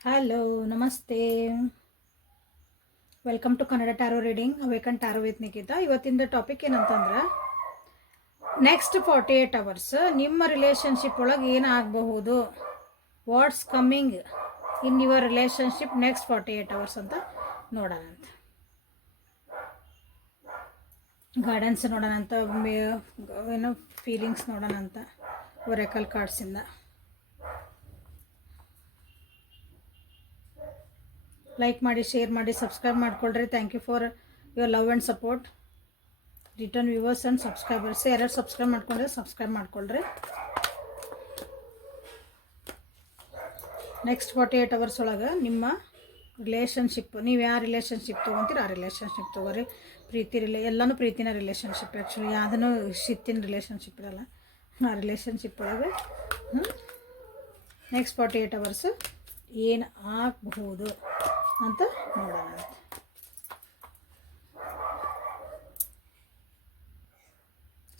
Hello ನಮಸ್ತೆ. Welcome to Kannada tarot reading awaken tarot with Nikhita ಇವತ್ತಿಂದ topic ಏನಂತಂದ್ರೆ next forty eight hours ನಿಮ್ಮ relationship ಒಳಗೆ ಏನಾಗಬಹುದು? What's coming in your relationship next forty eight hours ಅಂತ ನೋಡೋಣ ಅಂತ. ಗಾರ್ಡನ್ಸ್ ನೋಡೋಣ ಅಂತ ಏನೋ ಫೀಲಿಂಗ್ಸ್ ನೋಡೋಣ ಅಂತ ಒರೆಕಲ್ ಕಾರ್ಡ್ಸಿಂದ ಲೈಕ್ ಮಾಡಿ ಶೇರ್ ಮಾಡಿ ಸಬ್ಸ್ಕ್ರೈಬ್ ಮಾಡ್ಕೊಳ್ರಿ. Thank you for your love and support return viewers and subscribers ಯಾರ್ಯಾರು ಸಬ್ಸ್ಕ್ರೈಬ್ ಮಾಡ್ಕೊಂಡ್ರೆ ಸಬ್ಸ್ಕ್ರೈಬ್ ಮಾಡ್ಕೊಳ್ರಿ. ನೆಕ್ಸ್ಟ್ ಫಾರ್ಟಿ ಏಯ್ಟ್ ಅವರ್ಸ್ ಒಳಗೆ ನಿಮ್ಮ ರಿಲೇಷನ್ಶಿಪ್ ನೀವು ಯಾವ ರಿಲೇಷನ್ಶಿಪ್ ತೊಗೊತೀರ ಆ ರಿಲೇಷನ್ಶಿಪ್ ತೊಗೋರಿ. ಪ್ರೀತಿ ರಿಲೇ ಎಲ್ಲನೂ ಪ್ರೀತಿನ ರಿಲೇಷನ್ಶಿಪ್ ಆ್ಯಕ್ಚುಲಿ ಯಾವುದೂ ಶಿತ್ತಿನ ರಿಲೇಷನ್ಶಿಪ್ ಇರಲ್ಲ. ಆ ರಿಲೇಷನ್ಶಿಪ್ ಒಳಗೆ ನೆಕ್ಸ್ಟ್ ಫಾರ್ಟಿ ಏಯ್ಟ್ ಅವರ್ಸ್ ಏನು ಆಗಬಹುದು? ಅಂತ ನೋಡೋಣ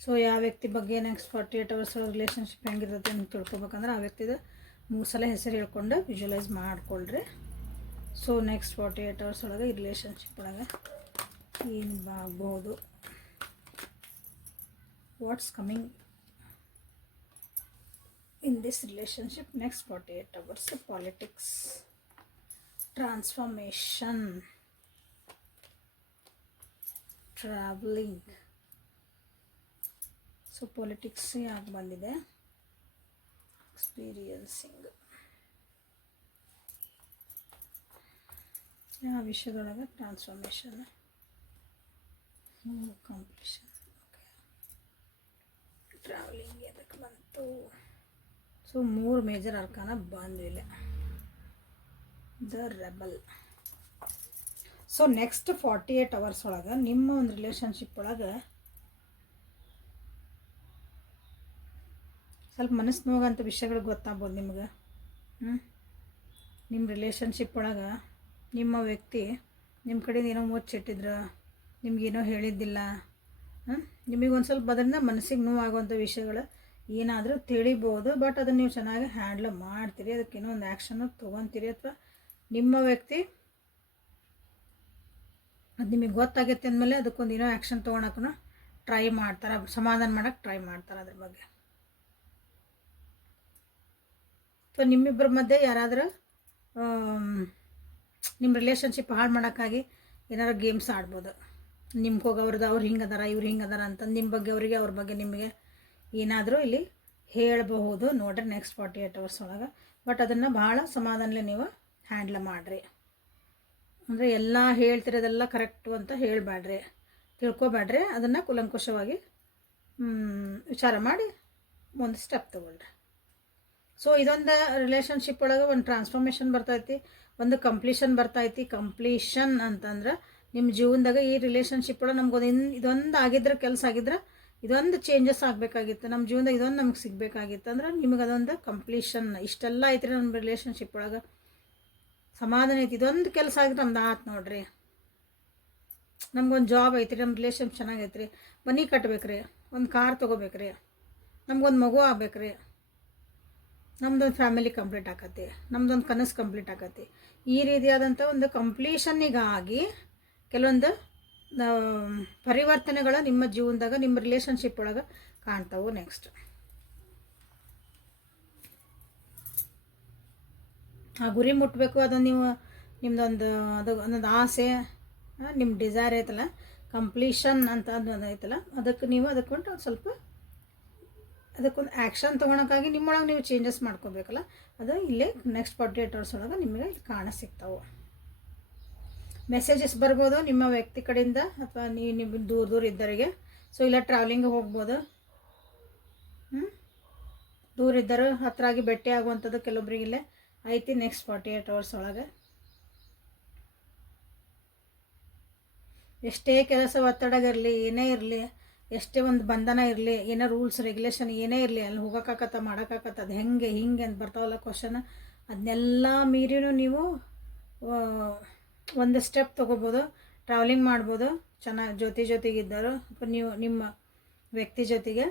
ಸೊ ಯಾವ ವ್ಯಕ್ತಿ ಬಗ್ಗೆ next forty eight hours relationship ಹೆಂಗಿರುತ್ತೆ ಅಂತ ತಿಳ್ಕೊಬೇಕಂದ್ರೆ ಆ ವ್ಯಕ್ತಿದ ಮೂರು ಸಲ ಹೆಸರು ಹೇಳ್ಕೊಂಡು visualise ಮಾಡಿಕೊಳ್ರಿ. So next forty eight hours ಒಳಗೆ ಈ ರಿಲೇಷನ್ಶಿಪ್ ಒಳಗೆ ಏನು ಆಗ್ಬೋದು what's coming in this relationship? Next 48 hours, politics. Transformation traveling so politics ಯಾಕೆ ಬಂದಿದೆ. ಎಕ್ಸ್ಪೀರಿಯನ್ಸಿಂಗ್ ಆ ವಿಷಯದೊಳಗೆ ಟ್ರಾನ್ಸ್ಫಾರ್ಮೇಷನ್ ಕಾಂಪಿಟೇಷನ್ ಓಕೆ ಟ್ರಾವೆಲಿಂಗ್ ಎದಕ್ಕೆ ಬಂತು? ಸೊ ಮೂರು ಮೇಜರ್ ಅರ್ಕಾನ ಬಂದಿಲ್ಲ. The rebel. So next forty eight hours ಒಳಗೆ ನಿಮ್ಮ ಒಂದು ರಿಲೇಷನ್ಶಿಪ್ ಒಳಗೆ ಸ್ವಲ್ಪ ಮನಸ್ಸು ನೋವಂಥ ವಿಷಯಗಳು ಗೊತ್ತಾಗ್ಬೋದು ನಿಮ್ಗೆ. ಹ್ಞೂ ನಿಮ್ಮ ರಿಲೇಷನ್ಶಿಪ್ ಒಳಗೆ ನಿಮ್ಮ ವ್ಯಕ್ತಿ ನಿಮ್ಮ ಕಡೆಯಿಂದ ಏನೋ ಮುಚ್ಚಿಟ್ಟಿದ್ರು ನಿಮ್ಗೇನೋ ಹೇಳಿದ್ದಿಲ್ಲ ಹಾಂ ನಿಮಗೆ ಒಂದು ಸ್ವಲ್ಪ ಅದರಿಂದ ಮನಸ್ಸಿಗೆ ನೋವಾಗುವಂಥ ವಿಷಯಗಳು ಏನಾದರೂ ತಿಳಿಬೋದು ಬಟ್ ಅದನ್ನು ನೀವು ಚೆನ್ನಾಗಿ ಹ್ಯಾಂಡ್ಲ್ ಮಾಡ್ತೀರಿ ಅದಕ್ಕೇನೋ ಒಂದು ಆ್ಯಕ್ಷನ್ನು ತೊಗೊತೀರಿ, ಅಥವಾ ನಿಮ್ಮ ವ್ಯಕ್ತಿ, ಅದು ನಿಮಗೆ ಗೊತ್ತಾಗೈತೆ ಅಂದಮೇಲೆ ಅದಕ್ಕೊಂದು ಏನೋ ಆ್ಯಕ್ಷನ್ ತೊಗೊಳಕ್ಕೂ ಟ್ರೈ ಮಾಡ್ತಾರೆ, ಸಮಾಧಾನ ಮಾಡೋಕ್ಕೆ ಟ್ರೈ ಮಾಡ್ತಾರೆ ಅದ್ರ ಬಗ್ಗೆ. ಅಥವಾ ನಿಮ್ಮಿಬ್ಬರ ಮಧ್ಯೆ ಯಾರಾದರೂ ನಿಮ್ಮ ರಿಲೇಷನ್ಶಿಪ್ ಹಾಳು ಮಾಡೋಕ್ಕಾಗಿ ಏನಾರು ಗೇಮ್ಸ್ ಆಡ್ಬೋದು. ನಿಮ್ಗೆ ಹೋಗಿ ಅವ್ರದ್ದು ಅವ್ರು ಹಿಂಗೆ ಅದಾರ ಇವ್ರು ಹಿಂಗೆ ಅದಾರ ಅಂತ ನಿಮ್ಮ ಬಗ್ಗೆ ಅವರಿಗೆ, ಅವ್ರ ಬಗ್ಗೆ ನಿಮಗೆ ಏನಾದರೂ ಇಲ್ಲಿ ಹೇಳಬಹುದು ನೋಡ್ರಿ ನೆಕ್ಸ್ಟ್ ಫಾರ್ಟಿ ಏಯ್ಟ್ ಅವರ್ಸ್ ಒಳಗೆ. ಬಟ್ ಅದನ್ನು ಭಾಳ ಸಮಾಧಾನಲೆ ನೀವು ಹ್ಯಾಂಡ್ಲ್ ಮಾಡಿರಿ. ಅಂದರೆ ಎಲ್ಲ ಹೇಳ್ತಿರೋದೆಲ್ಲ ಕರೆಕ್ಟು ಅಂತ ಹೇಳಬೇಡ್ರಿ ತಿಳ್ಕೊಬೇಡ್ರಿ ಅದನ್ನು ಕುಲಂಕುಶವಾಗಿ ವಿಚಾರ ಮಾಡಿ ಒಂದು ಸ್ಟೆಪ್ ತೊಗೊಳ್ರಿ. ಸೊ ಇದೊಂದು ರಿಲೇಷನ್ಶಿಪ್ ಒಳಗೆ ಒಂದು ಟ್ರಾನ್ಸ್ಫಾರ್ಮೇಷನ್ ಬರ್ತೈತಿ, ಒಂದು ಕಂಪ್ಲೀಷನ್ ಬರ್ತೈತಿ. ಕಂಪ್ಲೀಷನ್ ಅಂತಂದ್ರೆ ನಿಮ್ಮ ಜೀವನದಾಗ ಈ ರಿಲೇಷನ್ಶಿಪ್ ಒಳಗೆ ನಮ್ಗೆ ಇನ್, ಇದೊಂದು ಆಗಿದ್ರೆ, ಕೆಲಸ ಆಗಿದ್ರೆ, ಇದೊಂದು ಚೇಂಜಸ್ ಆಗಬೇಕಾಗಿತ್ತು. ನಮ್ಮ ಜೀವನದಾಗ ಇದೊಂದು ನಮ್ಗೆ ಸಿಗಬೇಕಾಗಿತ್ತು. ಅಂದ್ರೆ ನಿಮಗೆ ಅದೊಂದು ಕಂಪ್ಲೀಷನ್ ಇಷ್ಟೆಲ್ಲ ಐತ್ರಿ ನಮ್ಮ ರಿಲೇಷನ್ಶಿಪ್ ಒಳಗೆ. ಸಮಾಧಾನ ಐತಿ ಇದೊಂದು ಕೆಲಸ ಆಗಿದ್ರೆ ನಮ್ದು ಆತು ನೋಡ್ರಿ. ನಮ್ಗೊಂದು ಜಾಬ್ ಐತ್ರಿ ನಮ್ಮ ರಿಲೇಷನ್ ಚೆನ್ನಾಗೈತ್ರಿ. ಮನೆ ಕಟ್ಬೇಕ್ರಿ, ಒಂದು ಕಾರ್ ತೊಗೋಬೇಕ್ರಿ. ನಮ್ಗೊಂದು ಮಗು ಆಗ್ಬೇಕ್ರಿ. ನಮ್ದೊಂದು ಫ್ಯಾಮಿಲಿ ಕಂಪ್ಲೀಟ್ ಆಕತಿ, ನಮ್ದೊಂದು ಕನಸು ಕಂಪ್ಲೀಟ್ ಆಕತಿ. ಈ ರೀತಿಯಾದಂಥ ಒಂದು ಕಂಪ್ಲೀಷನ್ನಿಗಾಗಿ ಕೆಲವೊಂದು ಪರಿವರ್ತನೆಗಳು ನಿಮ್ಮ ಜೀವನದಾಗ, ನಿಮ್ಮ ರಿಲೇಷನ್ಶಿಪ್ ಒಳಗೆ ಕಾಣ್ತಾವು ನೆಕ್ಸ್ಟ್ ಆ ಗುರಿ ಮುಟ್ಟಬೇಕು ಅದನ್ನು ನೀವು ನಿಮ್ಮದೊಂದು ಅದು ಒಂದೊಂದು ಆಸೆ ನಿಮ್ಮ ಡಿಸೈರ್ ಐತಲ್ಲ ಕಂಪ್ಲೀಷನ್ ಅಂತ ಅದೊಂದು ಐತಲ್ಲ ಅದಕ್ಕೆ ನೀವು ಅದಕ್ಕೆ ಒಂದು ಸ್ವಲ್ಪ, ಅದಕ್ಕೊಂದು ಆ್ಯಕ್ಷನ್ ತೊಗೊಳಕ್ಕಾಗಿ ನಿಮ್ಮೊಳಗೆ ನೀವು ಚೇಂಜಸ್ ಮಾಡ್ಕೋಬೇಕಲ್ಲ, ಅದು ಇಲ್ಲೇ ನೆಕ್ಸ್ಟ್ ಫಾರ್ಟಿ ಏಟ್ ಅವರ್ಸ್ ಒಳಗೆ ನಿಮಗೆ ಇಲ್ಲಿ ಕಾಣ ಸಿಗ್ತಾವೆ. ಮೆಸೇಜಸ್ ಬರ್ಬೋದು ನಿಮ್ಮ ವ್ಯಕ್ತಿ ಕಡೆಯಿಂದ ಅಥವಾ ನೀವು ನಿಮ್ಮ ದೂರ ದೂರ ಇದ್ದವರಿಗೆ. ಸೊ ಇಲ್ಲ ಟ್ರಾವೆಲಿಂಗ್ ಹೋಗ್ಬೋದು. ದೂರ ಇದ್ದರು ಹತ್ರ ಆಗಿ ಭೇಟಿ ಆಗುವಂಥದ್ದು ಕೆಲವೊಬ್ರಿಗೆ ಇಲ್ಲೇ. ಐತಿ ನೆಕ್ಸ್ಟ್ ಫಾರ್ಟಿ ಏಟ್ ಅವರ್ಸ್ ಒಳಗೆ. ಎಷ್ಟೇ ಕೆಲಸ ಒತ್ತಡಗಿರಲಿ ಏನೇ ಇರಲಿ, ಎಷ್ಟೇ ಒಂದು ಬಂಧನ ಇರಲಿ, ಏನೋ ರೂಲ್ಸ್ ರೆಗ್ಯುಲೇಷನ್ ಏನೇ ಇರಲಿ, ಅಲ್ಲಿ ಹೋಗೋಕ್ಕಾಗತ್ತ ಮಾಡೋಕ್ಕಾಗತ್ತ ಅದು ಹೆಂಗೆ, ಹಿಂಗೆ ಅಂತ ಬರ್ತಾವಲ್ಲ ಕ್ವಶನ್ ಅದನ್ನೆಲ್ಲ ಮೀರಿನೂ ನೀವು ಒಂದು ಸ್ಟೆಪ್ ತೊಗೋಬೋದು ಟ್ರಾವೆಲಿಂಗ್ ಮಾಡ್ಬೋದು, ಚೆನ್ನಾಗಿ ಜೊತೆ ಜೊತೆಗಿದ್ದರು ನೀವು, ನಿಮ್ಮ ವ್ಯಕ್ತಿ ಜೊತೆಗೆ.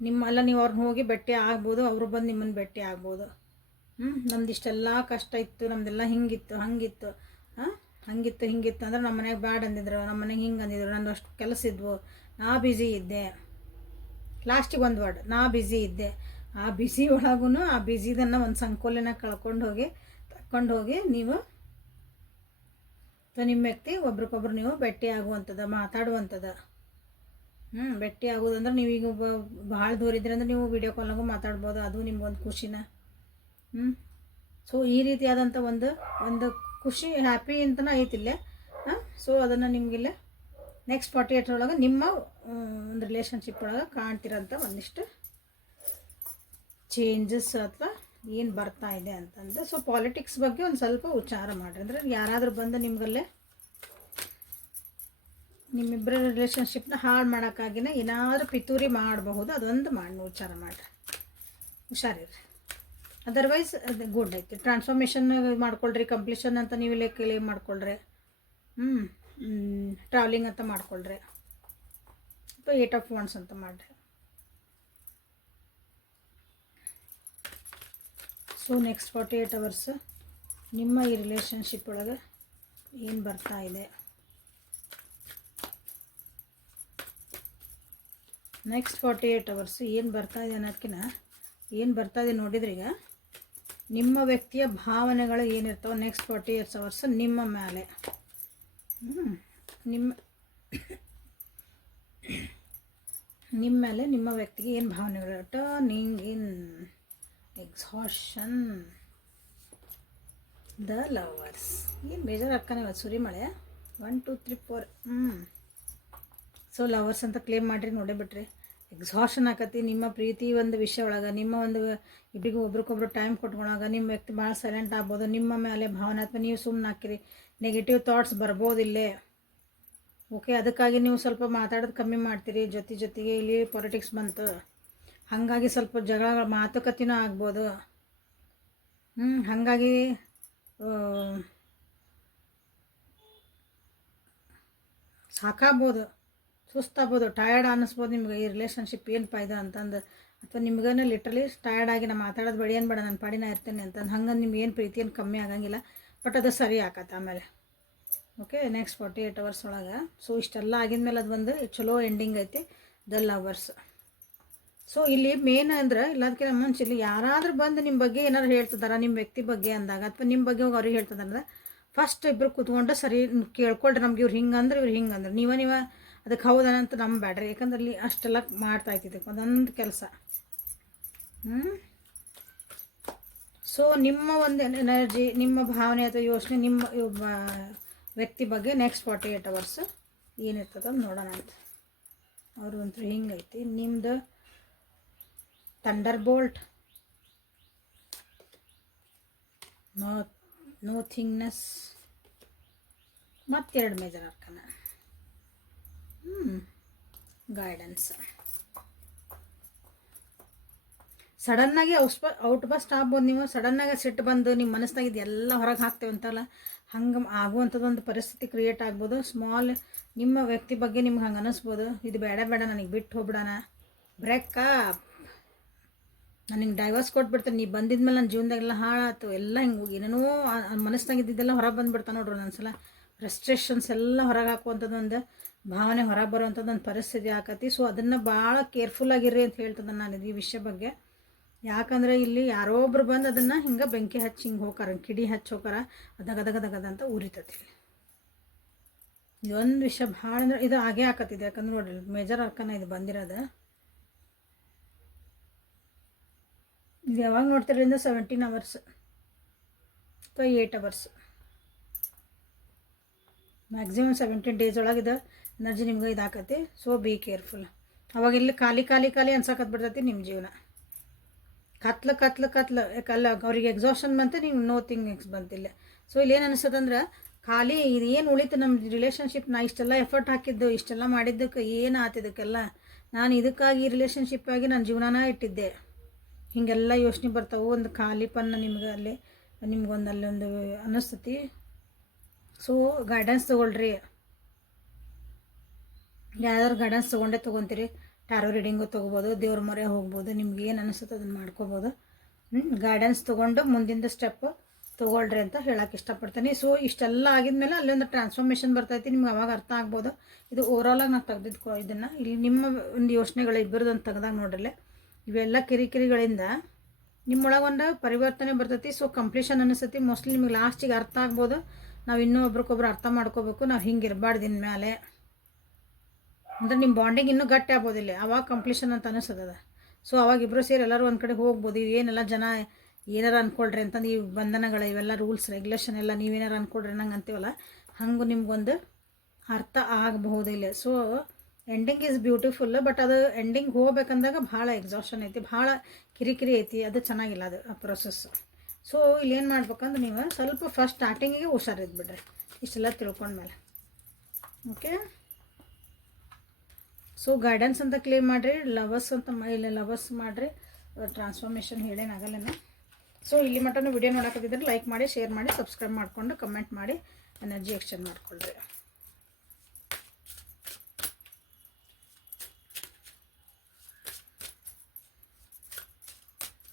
ನಿಮ್ಮ, ಅಲ್ಲ ನೀವು ಅವ್ರನ್ನ ಹೋಗಿ ಭೇಟಿ ಆಗ್ಬೋದು, ಅವರು ಬಂದು ನಿಮ್ಮನ್ನು ಭೇಟಿ ಆಗ್ಬೋದು. ಹ್ಞೂ ನಮ್ದು ಇಷ್ಟೆಲ್ಲ ಕಷ್ಟ ಇತ್ತು, ನಮ್ದೆಲ್ಲ ಹಿಂಗಿತ್ತು, ಹಂಗಿತ್ತು. ಹಾಂ, ಹಂಗಿತ್ತು, ಹಿಂಗಿತ್ತು ಅಂದ್ರೆ ನಮ್ಮ ಮನೆಗೆ ಬ್ಯಾಡ್ ಅಂದಿದ್ರು, ನಮ್ಮ ಮನೆಗೆ ಹಿಂಗೆ ಅಂದಿದ್ರು, ನಂದು ಅಷ್ಟು ಕೆಲಸ ಇದ್ವು. ನಾ ಬ್ಯುಸಿ ಇದ್ದೆ. ಲಾಸ್ಟಿಗೆ ಒಂದು ವರ್ಡ್ ನಾ ಬ್ಯುಸಿ ಇದ್ದೆ. ಆ ಬ್ಯುಸಿ ಒಳಗೂ ಆ ಬ್ಯುಸಿದನ್ನು ಒಂದು ಸಂಕೋಲೆನ ಕಳ್ಕೊಂಡು ಹೋಗಿ, ತಕ್ಕೊಂಡು ಹೋಗಿ ನೀವು ಅಥವಾ ನಿಮ್ಮ ವ್ಯಕ್ತಿ ಒಬ್ರಿಗೊಬ್ರು ನೀವು ಭೇಟಿ ಆಗುವಂಥದ್ದು ಮಾತಾಡುವಂಥದ್ದು ಹ್ಞೂ ಭೇಟಿ ಆಗೋದಂದ್ರೆ ನೀವು ಈಗ ಭಾಳ ದೂರ ಇದ್ರೆ ಅಂದ್ರೆ ನೀವು ವಿಡಿಯೋ ಕಾಲ್ನಾಗೂ ಮಾತಾಡ್ಬೋದು, ಅದು ನಿಮ್ಗೊಂದು ಖುಷಿನ. ಹ್ಞೂ ಸೊ ಈ ರೀತಿಯಾದಂಥ ಒಂದು ಒಂದು ಖುಷಿ ಹ್ಯಾಪಿ ಅಂತಲೇ ಐತಿಲ್ಲೇ ಹಾಂ ಸೊ ಅದನ್ನು ನಿಮಗಿಲ್ಲ ನೆಕ್ಸ್ಟ್ ಫಾರ್ಟಿ ಏಟ್ ಒಳಗೆ ನಿಮ್ಮ ಒಂದು ರಿಲೇಷನ್ಶಿಪ್ ಒಳಗೆ ಕಾಣ್ತಿರೋಂಥ ಒಂದಿಷ್ಟು ಚೇಂಜಸ್ ಅಥವಾ ಏನು ಬರ್ತಾ ಇದೆ ಅಂತಂದು. ಸೊ ಪಾಲಿಟಿಕ್ಸ್ ಬಗ್ಗೆ ಒಂದು ಸ್ವಲ್ಪ ಉಚ್ಚಾರ ಮಾಡಿರಿ. ಅಂದರೆ ಯಾರಾದರೂ ಬಂದು ನಿಮಗಲ್ಲೇ ನಿಮ್ಮಿಬ್ಬರ ರಿಲೇಷನ್ಶಿಪ್ನ ಹಾಳು ಮಾಡೋಕ್ಕಾಗಿನ ಏನಾದರೂ ಪಿತೂರಿ ಮಾಡಬಹುದು, ಅದೊಂದು ಮಾಡಿ ಉಚ್ಚಾರ ಮಾಡಿರಿ. ಹುಷಾರಿರಿ ಅದರ್ವೈಸ್ ಅದು ಗುಡ್ ಐತಿ. ಟ್ರಾನ್ಸ್ಫಾರ್ಮೇಷನ್ ಮಾಡ್ಕೊಳ್ರಿ ಕಂಪ್ಲೀಷನ್ ಅಂತ ನೀವು ಇಲ್ಲೇ ಕ್ಲೇಮ್ ಮಾಡ್ಕೊಳ್ರಿ. ಹ್ಞೂ ಟ್ರಾವೆಲಿಂಗ್ ಅಂತ ಮಾಡ್ಕೊಳ್ರಿ. ಅಥವಾ ಏಟ್ ಆಫ್ ಫೋನ್ಸ್ ಅಂತ ಮಾಡಿರಿ. So next forty eight hours ನಿಮ್ಮ ಈ ರಿಲೇಷನ್ಶಿಪ್ ಒಳಗೆ ಏನು ಬರ್ತಾ ಇದೆ? ನೆಕ್ಸ್ಟ್ ಫಾರ್ಟಿ ಏಯ್ಟ್ ಅವರ್ಸ್ ಏನು ಬರ್ತಾ ಇದೆ ಅನ್ನೋದಕ್ಕಿಂತ ಏನು ಬರ್ತಾ ಇದೆ ನೋಡಿದ್ರೆ ಈಗ ನಿಮ್ಮ ವ್ಯಕ್ತಿಯ ಭಾವನೆಗಳು ಏನಿರ್ತಾವೆ ನೆಕ್ಸ್ಟ್ ಫಾರ್ಟಿ ಏಟ್ಸ್ ಅವರ್ಸ್ ನಿಮ್ಮ ಮೇಲೆ. ನಿಮ್ಮ ನಿಮ್ಮ ಮೇಲೆ ನಿಮ್ಮ ವ್ಯಕ್ತಿಗೆ ಏನು ಭಾವನೆಗಳು turning in exhaustion the lovers ಏನು ಬೇಜಾರು ಅಕ್ಕನೇ ಇವತ್ತು ಸುರಿಮಳೆ ಒನ್ ಟು ತ್ರೀ ಫೋರ್ ಹ್ಞೂ ಸೊ ಲವರ್ಸ್ ಅಂತ ಕ್ಲೇಮ್ ಮಾಡಿರಿ, ನೋಡೇ ಬಿಟ್ರಿ. ಎಕ್ಸಾಷನ್ ಆಕತಿ, ನಿಮ್ಮ ಪ್ರೀತಿ ಒಂದು ವಿಷಯ ಒಳಗೆ, ನಿಮ್ಮ ಒಂದು ಇಬ್ಬರಿಗೂ ಒಬ್ರಿಗೊಬ್ರು ಟೈಮ್ ಕೊಟ್ಕೊಳಾಗ, ನಿಮ್ಮ ವ್ಯಕ್ತಿ ಭಾಳ ಸೈಲೆಂಟ್ ಆಗ್ಬೋದು, ನಿಮ್ಮ ಮೇಲೆ ಭಾವನಾತ್ಮಕ ನೀವು ಸುಮ್ಮನೆ ಹಾಕಿರಿ. ನೆಗೆಟಿವ್ ಥಾಟ್ಸ್ ಬರ್ಬೋದಿಲ್ಲೇ ಓಕೆ ಅದಕ್ಕಾಗಿ ನೀವು ಸ್ವಲ್ಪ ಮಾತಾಡೋದು ಕಮ್ಮಿ ಮಾಡ್ತೀರಿ, ಜೊತೆ ಜೊತೆಗೆ ಇಲ್ಲಿ ಪಾಲಿಟಿಕ್ಸ್ ಬಂತು. ಹಾಗಾಗಿ ಸ್ವಲ್ಪ ಜಗಳ, ಮಾತುಕತೆನೂ ಆಗ್ಬೋದು. ಹ್ಞೂ ಹಾಗಾಗಿ ಸಾಕಾಗ್ಬೋದು. ಸುಸ್ತಾಗ್ಬೋದು ಟಯರ್ಡ್ ಅನ್ನಿಸ್ಬೋದು, ನಿಮ್ಗೆ ಈ ರಿಲೇಷನ್ಶಿಪ್ ಏನು ಫಾಯ್ದಾ ಅಂತಂದು. ಅಥವಾ ನಿಮ್ಗೇನು ಲಿಟ್ರಲಿ ಟಯರ್ಡ್ ಆಗಿ ನಾನು ಮಾತಾಡೋದು ಬೇಡ ಏನು ಬೇಡ ನಾನು ಪಾಡಿನ ಇರ್ತೇನೆ ಅಂತಂದು. ಹಂಗೆ ನಿಮ್ಗೆ ಏನು ಪ್ರೀತಿ ಏನು ಕಮ್ಮಿ ಆಗಂಗಿಲ್ಲ ಬಟ್ ಅದು ಸರಿ ಆಕತ್ತೆ ಆಮೇಲೆ. Okay next forty eight hours ಒಳಗೆ. ಸೊ ಇಷ್ಟೆಲ್ಲ ಆಗಿದ್ಮೇಲೆ ಅದು ಒಂದು ಚಲೋ ಎಂಡಿಂಗ್ ಐತಿ ದ ಲವರ್ಸ್ ಸೊ ಇಲ್ಲಿ ಮೇನ್ ಅಂದ್ರೆ ಇಲ್ಲದಕ್ಕೆ ಮುಂಚೆ ಇಲ್ಲಿ ಯಾರಾದರೂ ಬಂದು ನಿಮ್ಮ ಬಗ್ಗೆ ಏನಾದ್ರು ಹೇಳ್ತಿದಾರ ನಿಮ್ಮ ವ್ಯಕ್ತಿ ಬಗ್ಗೆ ಅಂದಾಗ, ಅಥವಾ ನಿಮ್ಮ ಬಗ್ಗೆ ಹೋಗಿ ಅವ್ರಿಗೆ ಹೇಳ್ತದಂದ್ರೆ ಫಸ್ಟ್ ಇಬ್ಬರು ಕೂತ್ಕೊಂಡು ಸರಿ ಕೇಳ್ಕೊಳ್ರಿ, ನಮ್ಗೆ ಇವ್ರು ಹಿಂಗೆ ಅಂದ್ರೆ ಇವ್ರು ಹಿಂಗೆ ಅಂದ್ರೆ ನೀವ ನೀವ ಅದಕ್ಕೆ ಹೌದನಂತ ಬ್ಯಾಡ್ರಿ. ಯಾಕಂದ್ರೆ ಅಲ್ಲಿ ಅಷ್ಟೆಲ್ಲ ಮಾಡ್ತಾ ಇದ್ದಿದ್ದಕ್ಕೆ ಒಂದೊಂದು ಕೆಲಸ. ಹ್ಞೂ ಸೊ ನಿಮ್ಮ ಒಂದು ಎನರ್ಜಿ ನಿಮ್ಮ ಭಾವನೆ ಅಥವಾ ಯೋಚನೆ, ನಿಮ್ಮ ವ್ಯಕ್ತಿ ಬಗ್ಗೆ ನೆಕ್ಸ್ಟ್ ಫಾರ್ಟಿ ಏಯ್ಟ್ ಅವರ್ಸ್ ಏನಿರ್ತದೆ ನೋಡೋಣ ಅಂತ. ಅವರು ಅಂತೂ ಹಿಂಗೈತಿ. ನಿಮ್ಮದು thunder bolt no nothingness ಮತ್ತೆರಡು ಮೇಜರ್ ಅರ್ಕನ ಗೈಡೆನ್ಸ್ ಸಡನ್ನಾಗಿ ಔಸ್ ಔಟ್ ಬಸ್ ಸ್ಟಾಪ್ ಬಂದು ನೀವು ಸಡನ್ನಾಗಿ ಸಿಟ್ಟು ಬಂದು ನಿಮ್ಮ ಮನಸ್ಸಿನಾಗ ಇದೆಲ್ಲ ಹೊರಗೆ ಹಾಕ್ತೇವೆ ಅಂತಲ್ಲ, ಹಂಗೆ ಆಗುವಂಥದ್ದೊಂದು ಪರಿಸ್ಥಿತಿ ಕ್ರಿಯೇಟ್ ಆಗ್ಬೋದು. ಸ್ಮಾಲ್ ನಿಮ್ಮ ವ್ಯಕ್ತಿ ಬಗ್ಗೆ ನಿಮ್ಗೆ ಹಂಗೆ ಅನಿಸ್ಬೋದು. ಇದು ಬೇಡ ಬೇಡ, ನನಗೆ ಬಿಟ್ಟು ಹೋಗ್ಬಿಡೋಣ. ಬ್ರೇಕ್ ನನಗೆ ಡೈವರ್ಸ್ ಕೊಟ್ಬಿಡ್ತೇನೆ, ನೀ ಬಂದಿದ್ಮೇಲೆ ನನ್ನ ಜೀವನದಾಗೆಲ್ಲ ಹಾಳಾಯ್ತು ಎಲ್ಲ ಹಿಂಗೆ ಏನೇನೋ ಮನಸ್ಸಿನಾಗ ಇದ್ದಿದ್ದೆಲ್ಲ ಹೊರಗೆ ಬಂದುಬಿಡ್ತಾನೆ ನೋಡ್ರಿ ಒಂದೊಂದ್ಸಲ. ಫ್ರಸ್ಟ್ರೇಷನ್ಸ್ ಎಲ್ಲ ಹೊರಗೆ ಹಾಕುವಂಥದ್ದು ಒಂದು ಭಾವನೆ ಹೊರಗೆ ಬರುವಂಥದ್ದು ಒಂದು ಪರಿಸ್ಥಿತಿ ಆಕತಿ. ಸೊ ಅದನ್ನು ಭಾಳ ಕೇರ್ಫುಲ್ ಆಗಿರ್ರಿ ಅಂತ ಹೇಳ್ತದೆ ನಾನು ಈ ವಿಷಯ ಬಗ್ಗೆ. ಯಾಕಂದರೆ ಇಲ್ಲಿ ಯಾರೋ ಒಬ್ರು ಬಂದು ಅದನ್ನು ಹಿಂಗೆ ಬೆಂಕಿ ಹಚ್ಚಿ ಹಿಂಗೆ ಹೋಗಾರ ಕಿಡಿ ಹಚ್ಚಿ ಹೋಗಾರ ಅದಗದಗದಗದ ಅಂತ ಉರಿತತಿ ಇದೊಂದು ವಿಷಯ ಭಾಳ ಅಂದ್ರೆ ಇದು ಆಗೇ ಆಕತ್ತಿದೆ ಯಾಕಂದ್ರೆ ನೋಡ್ರಿ ಮೇಜರ್ ಅರ್ಕನ ಇದು ಬಂದಿರೋದು. ಇದು ಯಾವಾಗ ನೋಡ್ತಿರಲಿಂದ ಸೆವೆಂಟೀನ್ ಅವರ್ಸ್ ಅಥವಾ eight hours maximum seventeen days ಒಳಗಿದೆ energy ನಿಮ್ಗೆ ಇದಾಕತಿ ಸೊ ಬಿ ಕೇರ್ಫುಲ್ ಅವಾಗ ಇಲ್ಲಿ ಖಾಲಿ ಖಾಲಿ ಖಾಲಿ ಅನ್ಸಕತ್ ಬಿಡ್ತೈತಿ ನಿಮ್ಮ ಜೀವನ. ಕತ್ಲು ಕತ್ಲು ಕತ್ಲು, ಯಾಕಲ್ಲ ಅವ್ರಿಗೆ ಎಕ್ಸಾಷನ್ ಬಂತು ನೀವು ನೋ ಥಿಂಗ್ಸ್ ಬಂತಿಲ್ಲ ಸೊ ಇಲ್ಲಿ. ಏನು ಅನಿಸ್ತದಂದ್ರೆ ಖಾಲಿ ಇದು ಏನು ಉಳಿತು ನಮ್ಮ ರಿಲೇಷನ್ಶಿಪ್ ನಾ, ಇಷ್ಟೆಲ್ಲ ಎಫರ್ಟ್ ಹಾಕಿದ್ದು, ಇಷ್ಟೆಲ್ಲ ಮಾಡಿದ್ದಕ್ಕೆ ಏನು ಆತಿದ್ದಕ್ಕೆಲ್ಲ ನಾನು ಇದಕ್ಕಾಗಿ ರಿಲೇಷನ್ಶಿಪ್ ಆಗಿ ನಾನು ಜೀವನನ ಇಟ್ಟಿದ್ದೆ. ಹೀಗೆಲ್ಲ ಯೋಚನೆ ಬರ್ತಾವೆ, ಒಂದು ಖಾಲಿ ಪನ್ನ ನಿಮ್ಗೆ ಅಲ್ಲಿ, ನಿಮ್ಗೊಂದು ಅಲ್ಲಿ ಒಂದು ಅನ್ನಿಸ್ತತಿ ಸೊ ಗೈಡೆನ್ಸ್ ತೊಗೊಳ್ರಿ. ಯಾವ್ದಾದ್ರು ಗೈಡೆನ್ಸ್ ತೊಗೊಂಡೆ ತೊಗೊತೀರಿ. ಟ್ಯಾರೋ ರೀಡಿಂಗು ತೊಗೋಬೋದು, ದೇವ್ರ ಮೊರೆ ಹೋಗ್ಬೋದು, ನಿಮ್ಗೆ ಏನು ಅನಿಸುತ್ತೆ ಅದನ್ನು ಮಾಡ್ಕೋಬೋದು. ಗೈಡೆನ್ಸ್ ತೊಗೊಂಡು ಮುಂದಿನ ಸ್ಟೆಪ್ ತೊಗೊಳ್ರಿ ಅಂತ ಹೇಳಕ್ಕೆ ಇಷ್ಟಪಡ್ತೀನಿ. ಸೊ ಇಷ್ಟೆಲ್ಲ ಆಗಿದ್ಮೇಲೆ ಅಲ್ಲೊಂದು ಟ್ರಾನ್ಸ್ಫಾರ್ಮೇಷನ್ ಬರ್ತೈತಿ, ನಿಮ್ಗೆ ಅವಾಗ ಅರ್ಥ ಆಗ್ಬೋದು. ಇದು ಓವರಾಲಾಗಿ ನಾವು ತೆಗೆದಿದ್ಕೋ ಇದನ್ನು ಇಲ್ಲಿ ನಿಮ್ಮ ಒಂದು ಯೋಚನೆಗಳು ಇಬ್ಬರದ್ದು ಅಂತ ತೆಗ್ದಾಗ ನೋಡ್ರಲ್ಲೇ. ಇವೆಲ್ಲ ಕಿರಿಕಿರಿಗಳಿಂದ ನಿಮ್ಮೊಳಗೆ ಒಂದು ಪರಿವರ್ತನೆ ಬರ್ತೈತಿ. ಸೊ ಕಂಪ್ಲೀಷನ್ ಅನಿಸ್ತೈತಿ ಮೋಸ್ಟ್ಲಿ ನಿಮಗೆ ಲಾಸ್ಟಿಗೆ ಅರ್ಥ ಆಗ್ಬೋದು. ನಾವು ಇನ್ನೂ ಒಬ್ರಿಗೊಬ್ರು ಅರ್ಥ ಮಾಡ್ಕೋಬೇಕು. ನಾವು ಹಿಂಗೆ ಇರಬಾರ್ದು ಇನ್ಮೇಲೆ ಅಂದ್ರೆ ನಿಮ್ಮ ಬಾಂಡಿಂಗ್ ಇನ್ನೂ ಗಟ್ಟಿ ಆಗ್ಬೋದಿಲ್ಲ ಅವಾಗ ಕಂಪ್ಲೀಷನ್ ಅಂತ ಅನಿಸ್ತದ ಸೊ ಅವಾಗ ಇಬ್ಬರು ಸೇರಿ ಎಲ್ಲರೂ ಒಂದು ಕಡೆ ಹೋಗ್ಬೋದು. ಏನೆಲ್ಲ ಜನ ಏನಾರು ಅಂದ್ಕೊಳ್ರಿ ಅಂತಂದು ಈ ಬಂಧನಗಳು, ಇವೆಲ್ಲ ರೂಲ್ಸ್ ರೆಗ್ಯುಲೇಷನ್ ಎಲ್ಲ ನೀವೇನಾರು ಅಂದ್ಕೊಳ್ರಿ ನಂಗೆ ಅಂತೀವಲ್ಲ, ಹಂಗೆ ನಿಮ್ಗೊಂದು ಅರ್ಥ ಆಗಬಹುದಿಲ್ಲ so ending is beautiful but ಅದು ಎಂಡಿಂಗ್ ಹೋಗ್ಬೇಕಂದಾಗ ಭಾಳ ಎಕ್ಸಾಷನ್ ಐತಿ, ಭಾಳ ಕಿರಿಕಿರಿ ಐತಿ, ಅದು ಚೆನ್ನಾಗಿಲ್ಲ ಅದು, ಆ ಪ್ರೊಸೆಸ್ ಸೊ ಇಲ್ಲಿ ಏನು ಮಾಡ್ಬೇಕಂದ್ರೆ ನೀವು ಸ್ವಲ್ಪ ಫಸ್ಟ್ ಸ್ಟಾರ್ಟಿಂಗಿಗೆ ಹುಷಾರಿದ್ದು ಬಿಡ್ರಿ ಇಷ್ಟೆಲ್ಲ ತಿಳ್ಕೊಂಡ್ಮೇಲೆ. ಓಕೆ ಸೊ ಗೈಡೆನ್ಸ್ ಅಂತ ಕ್ಲೇಮ್ ಮಾಡಿರಿ ಲವರ್ಸ್ ಅಂತ ಇಲ್ಲ ಲವರ್ಸ್ ಮಾಡಿರಿ ಟ್ರಾನ್ಸ್ಫಾರ್ಮೇಷನ್ ಹೇಳೇನಾಗಲ್ಲ ಸೊ ಇಲ್ಲಿ ಮಟ್ಟನೂ ವಿಡಿಯೋ ನೋಡೋಕ್ಕಿದ್ರೆ ಲೈಕ್ ಮಾಡಿ ಶೇರ್ ಮಾಡಿ ಸಬ್ಸ್ಕ್ರೈಬ್ ಮಾಡಿಕೊಂಡು ಕಮೆಂಟ್ ಮಾಡಿ ಎನರ್ಜಿ ಎಕ್ಸ್ಚೇಂಜ್ ಮಾಡ್ಕೊಳ್ರಿ.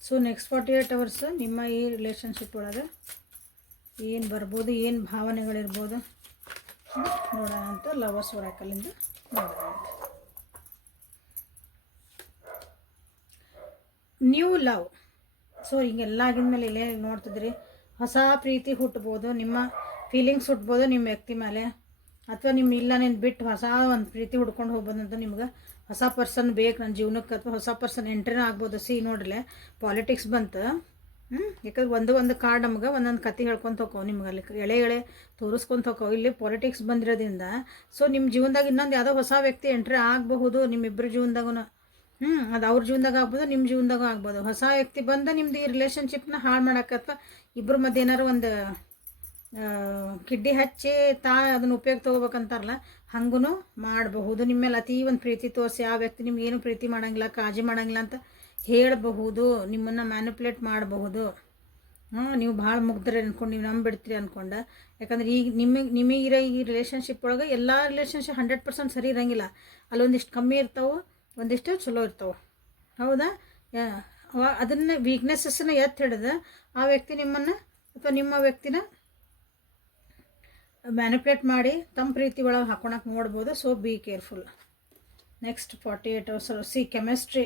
So next forty eight hours ನಿಮ್ಮ ಈ ರಿಲೇಷನ್ಶಿಪ್ ಒಳಗೆ ಏನು ಬರ್ಬೋದು, ಏನು ಭಾವನೆಗಳಿರ್ಬೋದು ನೋಡೋಣ ಅಂತ ಲವರ್ಸ್ ಒರಾಕಲಿಂದ ನೋಡೋಣ ಅಂತ ನ್ಯೂ ಲವ್ ಸೊ ಹಿಂಗೆಲ್ಲ ಆಗಿದ್ಮೇಲೆ ಇಲ್ಲೇ ನೋಡ್ತಿದ್ರಿ. ಹೊಸ ಪ್ರೀತಿ ಹುಟ್ಬೋದು, ನಿಮ್ಮ ಫೀಲಿಂಗ್ಸ್ ಹುಟ್ಬೋದು, ನಿಮ್ಮ ವ್ಯಕ್ತಿ ಮೇಲೆ. ಅಥವಾ ನಿಮ್ಮ ಇಲ್ಲ ನೀನು ಬಿಟ್ಟು ಹೊಸ ಒಂದು ಪ್ರೀತಿ ಹುಡ್ಕೊಂಡು ಹೋಗ್ಬೋದು ಅಂತ ನಿಮ್ಗೆ ಹೊಸ ಪರ್ಸನ್ ಬೇಕು ನನ್ನ ಜೀವನಕ್ಕೆ, ಅಥವಾ ಹೊಸ ಪರ್ಸನ್ ಎಂಟ್ರಿನೂ ಆಗ್ಬೋದು. ಸಿ ನೋಡ್ರಲೆ ಪಾಲಿಟಿಕ್ಸ್ ಬಂತು. ಯಾಕಂದ್ರೆ ಒಂದು ಒಂದು ಕಾರ್ಡ್ ನಮ್ಗೆ ಒಂದೊಂದು ಕತೆ ಹೇಳ್ಕೊಂತ ಹೋಕವು ನಿಮ್ಗೆ. ಅಲ್ಲಿ ಎಳೆ ಎಳೆ ತೋರಿಸ್ಕೊಂತ ಹೋಕವು ಇಲ್ಲಿ ಪಾಲಿಟಿಕ್ಸ್ ಬಂದಿರೋದ್ರಿಂದ. ಸೊ ನಿಮ್ಮ ಜೀವನದಾಗ ಇನ್ನೊಂದು ಯಾವುದೋ ಹೊಸ ವ್ಯಕ್ತಿ ಎಂಟ್ರಿ ಆಗಬಹುದು ನಿಮ್ಮಿಬ್ಬರ ಜೀವನದಾಗೂ ಹ್ಞೂ ಅದು ಅವ್ರ ಜೀವನದಾಗ ಆಗ್ಬೋದು ನಿಮ್ಮ ಜೀವನದಾಗೂ ಆಗ್ಬೋದು. ಹೊಸ ವ್ಯಕ್ತಿ ಬಂದು ನಿಮ್ದು ಈ ರಿಲೇಷನ್ಶಿಪ್ನ ಹಾಳು ಮಾಡೋಕೆ ಅಥವಾ ಇಬ್ಬರ ಮಧ್ಯೆ ಏನಾರು ಒಂದು ಕಿಡ್ಡಿ ಹಚ್ಚಿ ತಾ ಅದನ್ನು ಉಪಯೋಗ ತೊಗೋಬೇಕಂತಾರಲ್ಲ ಹಂಗೂ ಮಾಡಬಹುದು. ನಿಮ್ಮ ಮೇಲೆ ಅತೀ ಒಂದು ಪ್ರೀತಿ ತೋರಿಸಿ ಆ ವ್ಯಕ್ತಿ ನಿಮ್ಗೆ ಏನು ಪ್ರೀತಿ ಮಾಡಂಗಿಲ್ಲ, ಕಾಳಜಿ ಮಾಡಂಗಿಲ್ಲ ಅಂತ ಹೇಳಬಹುದು. ನಿಮ್ಮನ್ನು ಮ್ಯಾನಿಪುಲೇಟ್ ಮಾಡಬಹುದು. ಹ್ಞೂ ನೀವು ಭಾಳ ಮುಗ್ದ್ರೆ ಅಂದ್ಕೊಂಡು ನೀವು ನಂಬಿಡ್ತೀರಿ ಅಂದ್ಕೊಂಡು ಯಾಕಂದ್ರೆ ಈಗ ನಿಮಗೆ ನಿಮಗಿರೋ ಈ ರಿಲೇಷನ್ಶಿಪ್ ಒಳಗೆ ಎಲ್ಲ ರಿಲೇಷನ್ಶಿಪ್ ಹಂಡ್ರೆಡ್ ಪರ್ಸೆಂಟ್ ಸರಿ ಇರಂಗಿಲ್ಲ. ಅಲ್ಲೊಂದಿಷ್ಟು ಕಮ್ಮಿ ಇರ್ತಾವೆ ಒಂದಿಷ್ಟು ಚಲೋ ಇರ್ತಾವೆ. ಹೌದಾ? ಅವ- ಅದನ್ನ ವೀಕ್ನೆಸ್ಸನ್ನ ಎತ್ತಿ ಹಿಡಿದ ಆ ವ್ಯಕ್ತಿ ನಿಮ್ಮನ್ನು ಅಥವಾ ನಿಮ್ಮ ವ್ಯಕ್ತಿನ ಮ್ಯಾನಿಪ್ಯುಲೇಟ್ ಮಾಡಿ ತಮ್ಮ ಪ್ರೀತಿ ಒಳಗೆ ಹಾಕೊಳಕ್ಕೆ ನೋಡ್ಬೋದು. So be careful next forty eight hours see chemistry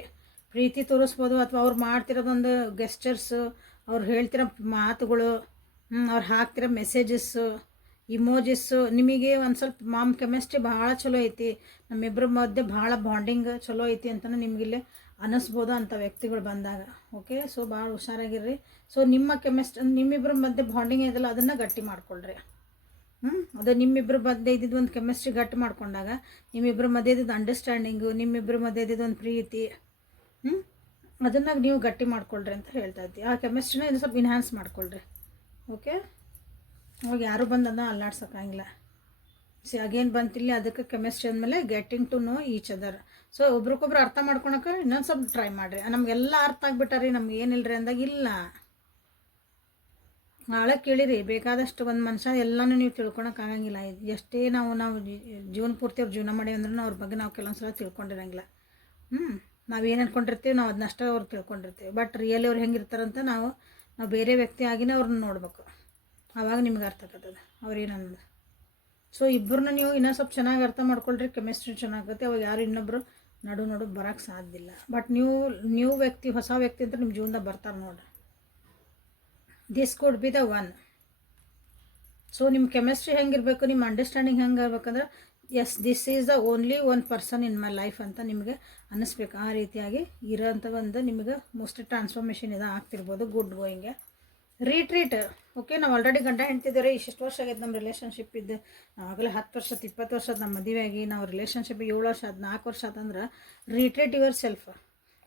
ಪ್ರೀತಿ ತೋರಿಸ್ಬೋದು ಅಥವಾ ಅವ್ರು ಮಾಡ್ತಿರೋದೊಂದು ಗೆಸ್ಟರ್ಸು ಅವ್ರು ಹೇಳ್ತಿರೋ ಮಾತುಗಳು ಅವ್ರು ಹಾಕ್ತಿರೋ ಮೆಸೇಜಸ್ಸು ಇಮೋಜಿಸ್ಸು ನಿಮಗೆ ಒಂದು ಸ್ವಲ್ಪ ಮಾಮ್ ಕೆಮಿಸ್ಟ್ರಿ ಭಾಳ ಚಲೋ ಐತಿ. ನಮ್ಮಿಬ್ಬರ ಮಧ್ಯೆ ಭಾಳ ಬಾಂಡಿಂಗ್ ಚಲೋ ಐತಿ ಅಂತಲೂ ನಿಮಗಿಲ್ಲಿ ಅನ್ನಿಸ್ಬೋದು ಅಂಥ ವ್ಯಕ್ತಿಗಳು ಬಂದಾಗ. ಓಕೆ ಸೊ ಭಾಳ ಹುಷಾರಾಗಿರ್ರಿ. ಸೊ ನಿಮ್ಮ ಕೆಮಿಸ್ಟ್ರಿ ನಿಮ್ಮಿಬ್ಬರ ಮಧ್ಯೆ ಬಾಂಡಿಂಗ್ ಇದೆಲ್ಲ ಅದನ್ನು ಗಟ್ಟಿ ಮಾಡ್ಕೊಳ್ರಿ. ಹ್ಞೂ ಅದು ನಿಮ್ಮಿಬ್ಬರ ಮಧ್ಯೆ ಇದ್ದಿದ್ದು ಒಂದು ಕೆಮಿಸ್ಟ್ರಿ ಗಟ್ಟಿ ಮಾಡ್ಕೊಂಡಾಗ ನಿಮ್ಮಿಬ್ಬರ ಮಧ್ಯೆ ಇದ್ದಿದ್ದು ಅಂಡರ್ಸ್ಟ್ಯಾಂಡಿಂಗು ನಿಮ್ಮಿಬ್ಬರ ಮಧ್ಯೆ ಇದ್ದಿದ್ದು ಒಂದು ಪ್ರೀತಿ ಹ್ಞೂ ಅದನ್ನು ನೀವು ಗಟ್ಟಿ ಮಾಡ್ಕೊಳ್ರಿ ಅಂತ ಹೇಳ್ತಾ ಇದ್ದೀವಿ ಆ ಕೆಮಿಸ್ಟ್ರಿನ ಇದು ಸ್ವಲ್ಪ ಇನ್ಹ್ಯಾನ್ಸ್ ಮಾಡ್ಕೊಳ್ರಿ. ಓಕೆ ಅವಾಗ ಯಾರು ಬಂದದ ಅದನ್ನ ಅಲ್ಲಾಡ್ಸೋಕ್ಕಾಗಿಲ್ಲ. ಸಿ ಅಗೇನ್ ಬಂತಿಲ್ಲ ಅದಕ್ಕೆ ಕೆಮಿಸ್ಟ್ರಿ ಅಂದಮೇಲೆ getting to know each other so ಒಬ್ರಿಗೊಬ್ರು ಅರ್ಥ ಮಾಡ್ಕೊಳಕ್ಕೆ ಇನ್ನೊಂದು ಸ್ವಲ್ಪ ಟ್ರೈ ಮಾಡಿರಿ. ನಮಗೆಲ್ಲ ಅರ್ಥ ಆಗ್ಬಿಟ್ಟಾರಿ, ನಮ್ಗೆ ಏನಿಲ್ರಿ ಅಂದಾಗ ಇಲ್ಲ. ನಾಳೆ ಕೇಳಿರಿ, ಬೇಕಾದಷ್ಟು ಒಂದು ಮನುಷ್ಯ ಎಲ್ಲನೂ ನೀವು ತಿಳ್ಕೊಳಕ್ಕೆ ಆಗಂಗಿಲ್ಲ. ಎಷ್ಟೇ ನಾವು ನಾವು ಜೀವನ ಪೂರ್ತಿ ಅವ್ರು ಜೀವನ ಮಾಡಿ ಅಂದ್ರೂ ಅವ್ರ ಬಗ್ಗೆ ನಾವು ಕೆಲವೊಂದು ಸಲ ತಿಳ್ಕೊಂಡಿರಂಗಿಲ್ಲ. ಹ್ಞೂ ನಾವು ಏನು ಅನ್ಕೊಂಡಿರ್ತೀವಿ ನಾವು ಅದನ್ನಷ್ಟೇ ಅವ್ರು ತಿಳ್ಕೊಂಡಿರ್ತೀವಿ. ಬಟ್ ರಿಯಲಿ ಅವ್ರು ಹೆಂಗಿರ್ತಾರಂತ ನಾವು ನಾವು ಬೇರೆ ವ್ಯಕ್ತಿ ಆಗಿನೇ ಅವ್ರನ್ನ ನೋಡ್ಬೇಕು. ಆವಾಗ ನಿಮ್ಗೆ ಅರ್ಥ ಆಗ್ತದೆ. ಅವ್ರು ಏನನ್ನೋದು ಸೊ ಇಬ್ಬರನ್ನ ನೀವು ಇನ್ನೂ ಸ್ವಲ್ಪ ಚೆನ್ನಾಗಿ ಅರ್ಥ ಮಾಡ್ಕೊಳ್ರಿ ಕೆಮಿಸ್ಟ್ರಿ ಚೆನ್ನಾಗುತ್ತೆ ಅವಾಗ ಯಾರು ಇನ್ನೊಬ್ಬರು ನಡು ನಡು ಬರೋಕ್ಕೆ ಸಾಧ್ಯ ಇಲ್ಲ. ಬಟ್ ನೀವು ನ್ಯೂ ವ್ಯಕ್ತಿ, ಹೊಸ ವ್ಯಕ್ತಿ ಅಂತ ನಿಮ್ಮ ಜೀವನದಾಗ ಬರ್ತಾರೆ ನೋಡ್ರಿ. This could be the one so ನಿಮ್ಮ ಕೆಮಿಸ್ಟ್ರಿ ಹೆಂಗಿರಬೇಕು ನಿಮ್ಮ ಅಂಡರ್ಸ್ಟ್ಯಾಂಡಿಂಗ್ ಹೆಂಗೆ ಇರ್ಬೇಕಂದ್ರೆ yes this is the only one person in my life ಅಂತ ನಿಮಗೆ ಅನ್ನಿಸ್ಬೇಕು ಆ ರೀತಿಯಾಗಿ ಇರೋಂಥ ಒಂದು ನಿಮಗೆ ಮೋಸ್ಟ್ ಟ್ರಾನ್ಸ್ಫಾರ್ಮೇಷನ್ ಇದು ಆಗ್ತಿರ್ಬೋದು ಗುಡ್ ಗೋಯಿಂಗೆ ರೀಟ್ರೀಟ್ ಓಕೆ ನಾವು ಆಲ್ರೆಡಿ ಗಂಡ ಹೆಂಡ್ತಿದ್ದೇವೆ ಇಷ್ಟು ವರ್ಷ ಆಗೈತೆ ನಮ್ಮ ರಿಲೇಷನ್ಶಿಪ್ ಇದ್ದು. ಆಗಲೇ ಹತ್ತು ವರ್ಷದ ಇಪ್ಪತ್ತು ವರ್ಷದ ನಮ್ಮ ಮದುವೆ ಆಗಿ, ನಾವು ರಿಲೇಷನ್ಶಿಪ್ ಏಳು ವರ್ಷ ಆದ, ನಾಲ್ಕು ವರ್ಷ ಆದಂದ್ರೆ ರೀಟ್ರೀಟ್ ಯುವರ್ ಸೆಲ್ಫ್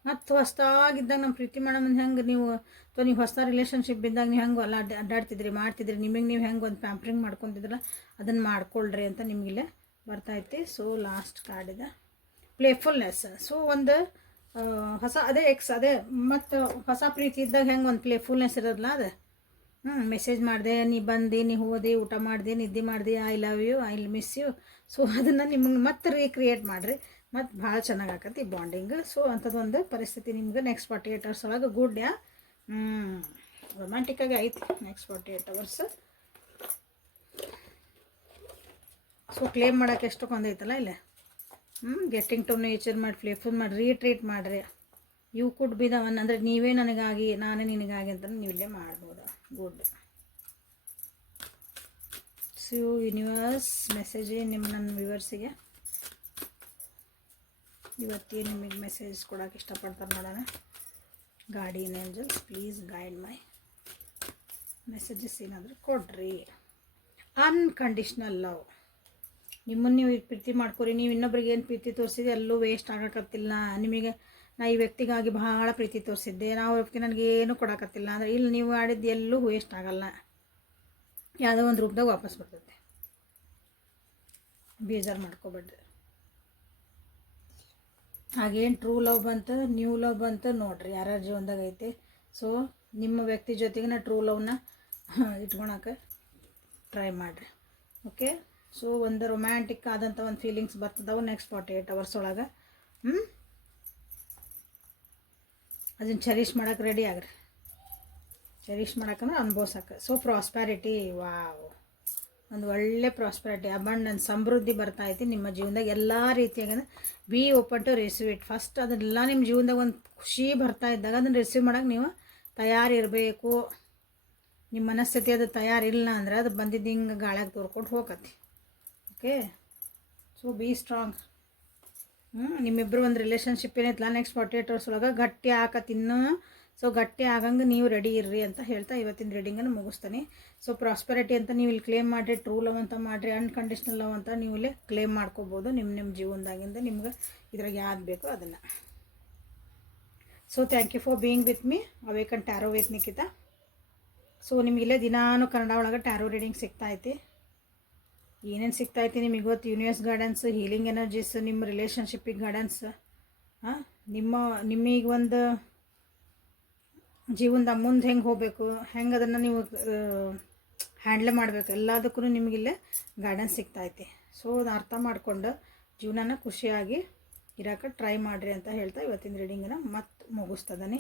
ಮತ್ತು ಹೊಸ್ದಾಗಿದ್ದಾಗ ನಮ್ಮ ಪ್ರೀತಿ ಮಾಡೋ ಮುಂದೆ ಹೆಂಗೆ ನೀವು, ಅಥವಾ ನೀವು ಹೊಸ ರಿಲೇಷನ್ಶಿಪ್ ಇದ್ದಾಗ ನೀವು ಹೆಂಗೆ ಅಲ್ಲ ಅಡ್ಡ ಅಡ್ಡಾಡ್ತಿದ್ರಿ, ಮಾಡ್ತಿದ್ರಿ, ನಿಮಗೆ ನೀವು ಹೆಂಗೆ ಒಂದು ಪ್ಯಾಂಪ್ರಿಂಗ್ ಮಾಡ್ಕೊತಿದ್ರಲ್ಲ ಅದನ್ನು ಮಾಡ್ಕೊಳ್ರಿ ಅಂತ ನಿಮಗಿಲ್ಲೇ ಬರ್ತೈತಿ ಸೊ ಲಾಸ್ಟ್ ಕಾರ್ಡ್ ಇದೆ. ಪ್ಲೇಫುಲ್ನೆಸ್ ಸೊ ಒಂದು ಹೊಸ, ಅದೇ ಎಕ್ಸ್ ಅದೇ ಮತ್ತು ಹೊಸ ಪ್ರೀತಿ ಇದ್ದಾಗ ಹೆಂಗೆ ಒಂದು ಪ್ಲೇಫುಲ್ನೆಸ್ ಇರೋದಿಲ್ಲ ಅದು? ಹ್ಞೂ ಮೆಸೇಜ್ ಮಾಡಿದೆ, ನೀ ಬಂದು, ನೀ ಹೋದಿ, ಊಟ ಮಾಡಿದೆ, ನಿದ್ದೆ ಮಾಡಿದೆ I love you I miss you so ಅದನ್ನು ನಿಮಗೆ ಮತ್ತೆ ರೀಕ್ರಿಯೇಟ್ ಮಾಡಿರಿ. ಮತ್ತು ಭಾಳ ಚೆನ್ನಾಗಿ ಆಕತಿ ಬಾಂಡಿಂಗ್ ಸೊ ಅಂಥದ್ದೊಂದು ಪರಿಸ್ಥಿತಿ ನಿಮ್ಗೆ ನೆಕ್ಸ್ಟ್ ಫಾರ್ಟಿ ಏಟ್ ಅವರ್ಸ್ ಒಳಗೆ ಗುಡ್ ಹ್ಞೂ ರೊಮ್ಯಾಂಟಿಕ್ಕಾಗಿ ಐತಿ next forty eight hours so claim ಮಾಡೋಕೆ ಎಷ್ಟು ಐತಲ್ಲ ಇಲ್ಲೇ? ಹ್ಞೂ ಗೆಟ್ಟಿಂಗ್ ಟು ನೇಚರ್ ಮಾಡಿ ಫ್ಲೇಫುಲ್ ಮಾಡಿ ರೀಟ್ರೀಟ್ ಮಾಡಿರಿ. You could be the one ಅಂದರೆ ನೀವೇ ನನಗಾಗಿ, ನಾನೇ ನಿನಗಾಗಿ ಅಂತ ನೀವು ಇಲ್ಲೇ ಮಾಡ್ಬೋದು. ಗುಡ್ ಸೊ ಯೂನಿವರ್ಸ್ ಮೆಸೇಜ್ ನಿಮ್ಮ ನನ್ನ ವ್ಯೂವರ್ಸಿಗೆ ಇವತ್ತೇ ನಿಮಗೆ ಮೆಸೇಜ್ ಕೊಡೋಕೆ ಇಷ್ಟಪಡ್ತಾರೆ ನೋಡೋಣ. Guardian angels please guide my messages ಏನಾದರೂ ಕೊಡ್ರಿ. ಅನ್ಕಂಡೀಷ್ನಲ್ ಲವ್ ನಿಮ್ಮನ್ನು ನೀವು ಪ್ರೀತಿ ಮಾಡ್ಕೊರಿ, ನೀವು ಇನ್ನೊಬ್ರಿಗೆ ಏನು ಪ್ರೀತಿ ತೋರಿಸಿದೆ ಎಲ್ಲೂ ವೇಸ್ಟ್ ಆಗಕತ್ತಿಲ್ಲ ನಿಮಗೆ ನಾ ಈ ವ್ಯಕ್ತಿಗಾಗಿ ಬಹಳ ಪ್ರೀತಿ ತೋರಿಸಿದ್ದೆ. ನಾವು ವ್ಯಕ್ತಿ ಏನು ಕೊಡಕತ್ತಿಲ್ಲ ಅಂದರೆ ಇಲ್ಲಿ ನೀವು ಆಡಿದ್ದು ಎಲ್ಲೂ ವೇಸ್ಟ್ ಆಗಲ್ಲ. ಯಾವುದೋ ಒಂದು ರೂಪದಾಗ ವಾಪಸ್ ಬರ್ತೈತೆ. ಬೇಜಾರು ಮಾಡ್ಕೊಬೇಡ್ರಿ. ಹಾಗೇನು ಟ್ರೂ ಲವ್ ಬಂತು ನ್ಯೂ ಲವ್ ಬಂತು ನೋಡ್ರಿ. ಯಾರ್ಯಾರ ಜೀವನದಾಗ ಐತೆ. ಸೊ ನಿಮ್ಮ ವ್ಯಕ್ತಿ ಜೊತೆಗೆ ನಾ ಟ್ರೂ ಲವ್ನ ಇಟ್ಕೊಳಕ್ಕೆ ಟ್ರೈ ಮಾಡಿರಿ. ಓಕೆ ಸೊ ಒಂದು ರೊಮ್ಯಾಂಟಿಕ್ ಆದಂಥ ಒಂದು ಫೀಲಿಂಗ್ಸ್ ಬರ್ತದವು ನೆಕ್ಸ್ಟ್ ಫಾರ್ಟಿ ಏಯ್ಟ್ ಅವರ್ಸ್ ಒಳಗೆ. ಹ್ಞೂ ಅದನ್ನು ಚೆರಿಷ್ ಮಾಡೋಕೆ ರೆಡಿ ಆಗ್ರಿ. ಚೆರಿಷ್ ಮಾಡೋಕಂದ್ರೆ ಅನುಭವ್ಸಕ್ಕೆ ಸೊ ಪ್ರಾಸ್ಪ್ಯಾರಿಟಿ ವಾವ್ ಒಂದು ಒಳ್ಳೆ ಪ್ರಾಸ್ಪೆರಿಟಿ ಅಬಂಡನ್ ಸಮೃದ್ಧಿ ಬರ್ತಾ ಐತಿ ನಿಮ್ಮ ಜೀವನದಾಗ ಎಲ್ಲ ರೀತಿಯಾಗ be open to receive it first ಅದನ್ನೆಲ್ಲ ನಿಮ್ಮ ಜೀವನದಾಗ ಒಂದು ಖುಷಿ ಬರ್ತಾ ಇದ್ದಾಗ ಅದನ್ನು ರಿಸೀವ್ ಮಾಡೋಕೆ ನೀವು ತಯಾರಿರಬೇಕು. ನಿಮ್ಮ ಮನಸ್ಥಿತಿ ಅದು ತಯಾರಿಲ್ಲ ಅಂದ್ರೆ ಅದು ಬಂದಿದ್ದು ಹಿಂಗೆ ಗಾಳ್ಯಾಗ ತೋರ್ಕೊಂಡು ಹೋಗತ್ತೆ. ಓಕೆ. ಸೊ ಬಿ ಸ್ಟ್ರಾಂಗ್ ಹ್ಞೂ ನಿಮ್ಮಿಬ್ಬರು ಒಂದು ರಿಲೇಷನ್ಶಿಪ್ ಏನೈತಲ್ಲ ನೆಕ್ಸ್ಟ್ ಫಾರ್ಟಿ ಏಟ್ ಅವರ್ಸ್ ಒಳಗೆ ಗಟ್ಟಿ ತಿನ್ನು. ಸೊ ಗಟ್ಟಿ ಆಗಂಗೆ ನೀವು ರೆಡಿ ಇರ್ರಿ ಅಂತ ಹೇಳ್ತಾ ಇವತ್ತಿನ ರೀಡಿಂಗನ್ನು ಮುಗಿಸ್ತೀನಿ. ಸೊ ಪ್ರಾಸ್ಪೆರಿಟಿ ಅಂತ ನೀವು ಇಲ್ಲಿ ಕ್ಲೇಮ್ ಮಾಡಿರಿ ಟ್ರೂ ಲವ್ ಅಂತ ಮಾಡಿರಿ ಅನ್ಕಂಡೀಷನಲ್ ಲವ್ ಅಂತ ನೀವು ಇಲ್ಲಿ ಕ್ಲೇಮ್ ಮಾಡ್ಕೋಬೋದು. ನಿಮ್ಮ ನಿಮ್ಮ ಜೀವನದಾಗಿಂದ ನಿಮ್ಗೆ ಇದ್ರಾಗ ಯಾವ್ದು ಬೇಕು ಅದನ್ನು. So thank you for being with me awaken tarot with Nikhita so ನಿಮಗಿಲ್ಲೇ ದಿನಾನು ಕನ್ನಡ ಒಳಗೆ ಟ್ಯಾರೋ ರೀಡಿಂಗ್ ಸಿಗ್ತಾ ಐತಿ. ಏನೇನು ಸಿಗ್ತಾ ಐತಿ ನಿಮಗೆ ಇವತ್ತು ಯೂನಿವರ್ಸ್ ಗಾರ್ಡನ್ಸ್ ಹೀಲಿಂಗ್ ಎನರ್ಜೀಸ್ ನಿಮ್ಮ ರಿಲೇಷನ್ಶಿಪ್ಪಿಗೆ ಗಾರ್ಡನ್ಸ್ ಹಾಂ? ನಿಮ್ಮ, ನಿಮಗೆ ಒಂದು ಜೀವನದ ಮುಂದೆ ಹೆಂಗೆ ಹೋಗಬೇಕು? ಹೆಂಗೆ ಅದನ್ನು ನೀವು ಹ್ಯಾಂಡ್ಲ್ ಮಾಡಬೇಕು? ಎಲ್ಲದಕ್ಕೂ ನಿಮಗಿಲ್ಲೇ ಗಾರ್ಡನ್ಸ್ ಸಿಗ್ತೈತಿ ಸೊ ಅದು ಅರ್ಥ ಮಾಡಿಕೊಂಡು ಜೀವನನ ಖುಷಿಯಾಗಿ ಇರೋಕೆ ಟ್ರೈ ಮಾಡಿರಿ ಅಂತ ಹೇಳ್ತಾ ಇವತ್ತಿನ ರೀಡಿಂಗನ್ನು ಮತ್ತೆ ಮುಗಿಸ್ತದಾನೆ.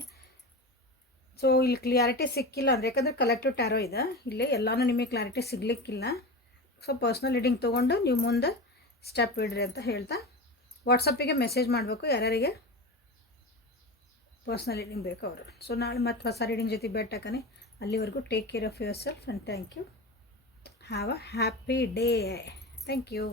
ಸೊ ಇಲ್ಲಿ ಕ್ಲಿಯಾರಿಟಿ ಸಿಕ್ಕಿಲ್ಲ ಅಂದರೆ ಯಾಕಂದರೆ ಕಲೆಕ್ಟಿವ್ ಟ್ಯಾರೋ ಇದೆ. ಇಲ್ಲಿ ಎಲ್ಲನೂ ನಿಮಗೆ ಕ್ಲಾರಿಟಿ ಸಿಗಲಿಕ್ಕಿಲ್ಲ. ಸೊ ಪರ್ಸ್ನಲ್ ರೀಡಿಂಗ್ ತೊಗೊಂಡು ನೀವು ಮುಂದೆ ಸ್ಟೆಪ್ ಇಡ್ರಿ ಅಂತ ಹೇಳ್ತಾ. ವಾಟ್ಸಪ್ಪಿಗೆ ಮೆಸೇಜ್ ಮಾಡಬೇಕು ಯಾರ್ಯಾರಿಗೆ? ಪರ್ಸ್ನಲ್ ರೀಡಿಂಗ್ ಬೇಕು ಅವರು. ಸೊ ನಾಳೆ ಮತ್ತೆ ಹೊಸ ರೀಡಿಂಗ್ ಜೊತೆ ಬೆಟ್ಟಕನೆ ಅಲ್ಲಿವರೆಗೂ take care of yourself and thank you have a happy day thank you